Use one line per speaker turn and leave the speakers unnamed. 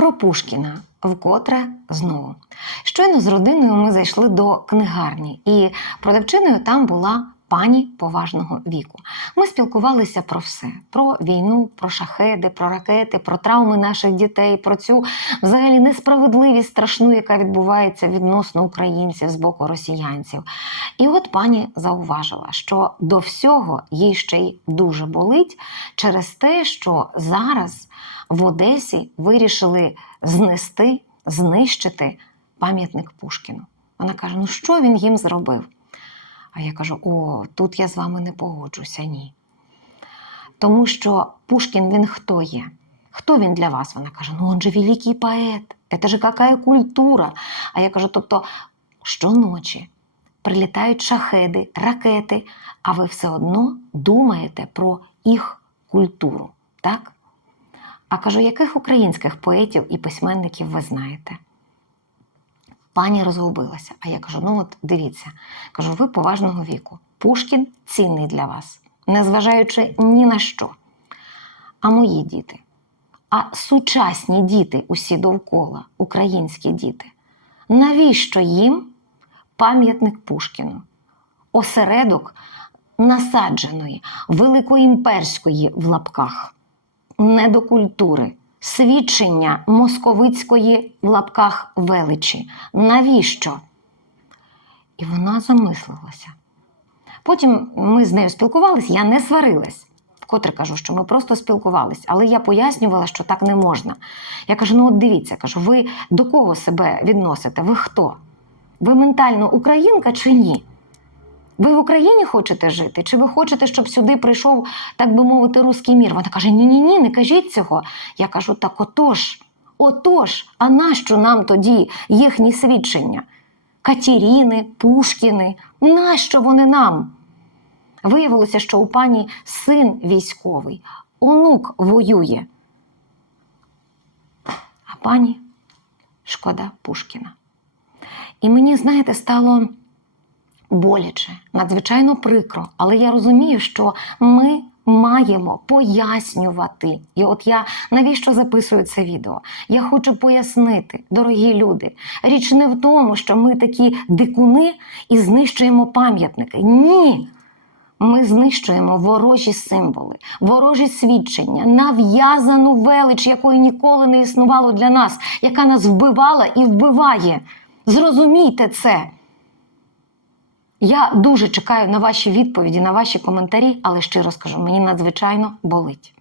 Про Пушкіна вкотре знову. Щойно з родиною ми зайшли до книгарні, і продавчиною там була пані поважного віку. Ми спілкувалися про все: про війну, про шахеди, про ракети, про травми наших дітей, про цю взагалі несправедливість страшну, яка відбувається відносно українців з боку росіянців. І от пані зауважила, що до всього їй ще й дуже болить через те, що зараз в Одесі вирішили знести, знищити пам'ятник Пушкіну. Вона каже: ну що він їм зробив? А я кажу: о, тут я з вами не погоджуся, ні. Тому що Пушкін він хто є? Хто він для вас? Вона каже: ну он же великий поет, це ж яка культура. А я кажу: тобто, щоночі прилітають шахеди, ракети, а ви все одно думаєте про їх культуру, так? А кажу, яких українських поетів і письменників ви знаєте? Пані розгубилася. А я кажу: ну от дивіться, кажу, ви поважного віку. Пушкін цінний для вас, незважаючи ні на що. А мої діти, а сучасні діти, усі довкола, українські діти, навіщо їм пам'ятник Пушкіну? Осередок насадженої, великоімперської в лапках, недокультури, свідчення московицької в лапках величі. Навіщо? І вона замислилася. Потім ми з нею спілкувалися, я не сварилась. Вкотре кажу, що ми просто спілкувалися, але я пояснювала, що так не можна. Я кажу: ну от дивіться, кажу, ви до кого себе відносите? Ви хто? Ви ментально українка чи ні? Ви в Україні хочете жити? Чи ви хочете, щоб сюди прийшов, так би мовити, руський мір? Вона каже: Ні, ні, не кажіть цього. Я кажу: так отож, отож, а нащо нам тоді їхні свідчення? Катіріни, Пушкіни, нащо вони нам? Виявилося, що у пані син військовий, онук воює. А пані шкода Пушкіна. І мені, знаєте, стало боляче, надзвичайно прикро, але я розумію, що ми маємо пояснювати. І от я навіщо записую це відео? Я хочу пояснити, дорогі люди. Річ не в тому, що ми такі дикуни і знищуємо пам'ятники. Ні. Ми знищуємо ворожі символи, ворожі свідчення, нав'язану велич, якої ніколи не існувало для нас, яка нас вбивала і вбиває. Зрозумійте це. Я дуже чекаю на ваші відповіді, на ваші коментарі, але щиро скажу, мені надзвичайно болить.